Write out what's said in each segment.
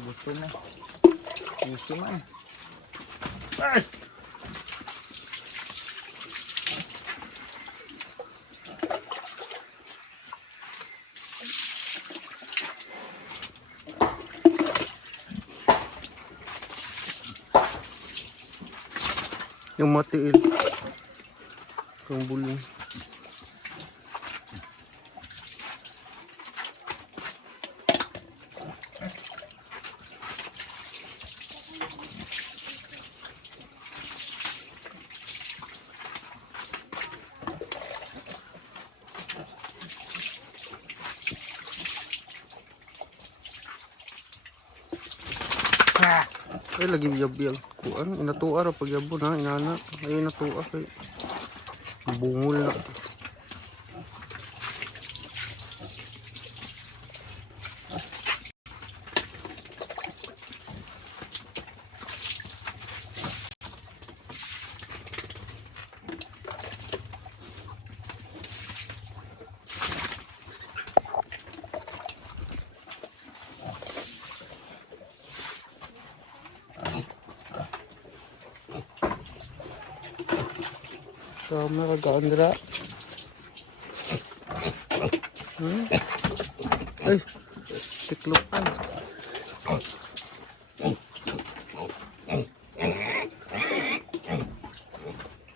Gusto na. Easy man. Ay! Yung matiil. Yung buling. Ay lagi biyab-biyab kuan inatuar pag yabo na inana ay inatuar kay bungol na. Kamera gandra. Ay, tiklupan.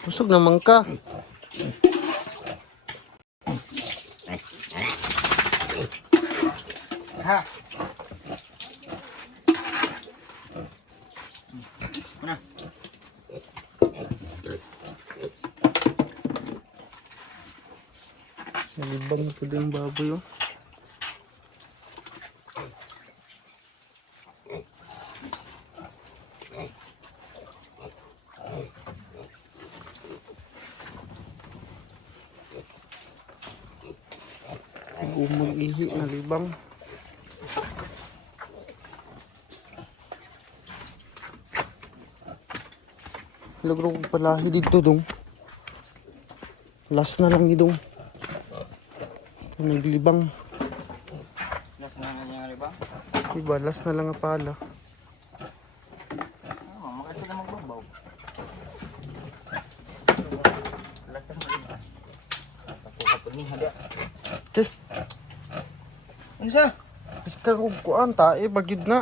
Busog naman ka. Ha. Mana? Nalibang pa din yung baboy oh. Gumag ihi nalibang. Lagro ko palahi dito dong. Last na lang dong. Naglibang. Last na nga niya ba? Diba, last na lang nga pala. Oh, makita na magbabaw. Latang mo ba? Kapag ni hada. Teh, Unsa? basta kung kuan tae bagyod na.